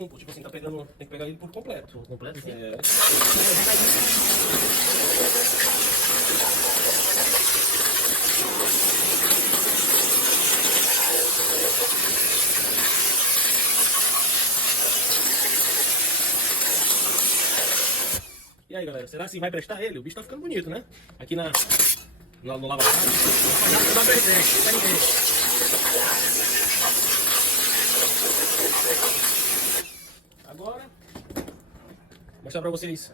assim, pô. Tipo assim, tá pegando. Tem que pegar ele por completo. Por completo, assim? É. E aí, galera, será que vai prestar ele? O bicho tá ficando bonito, né? Aqui no Lava Jato. Não dá presente, não tá ninguém. Agora, vou mostrar pra vocês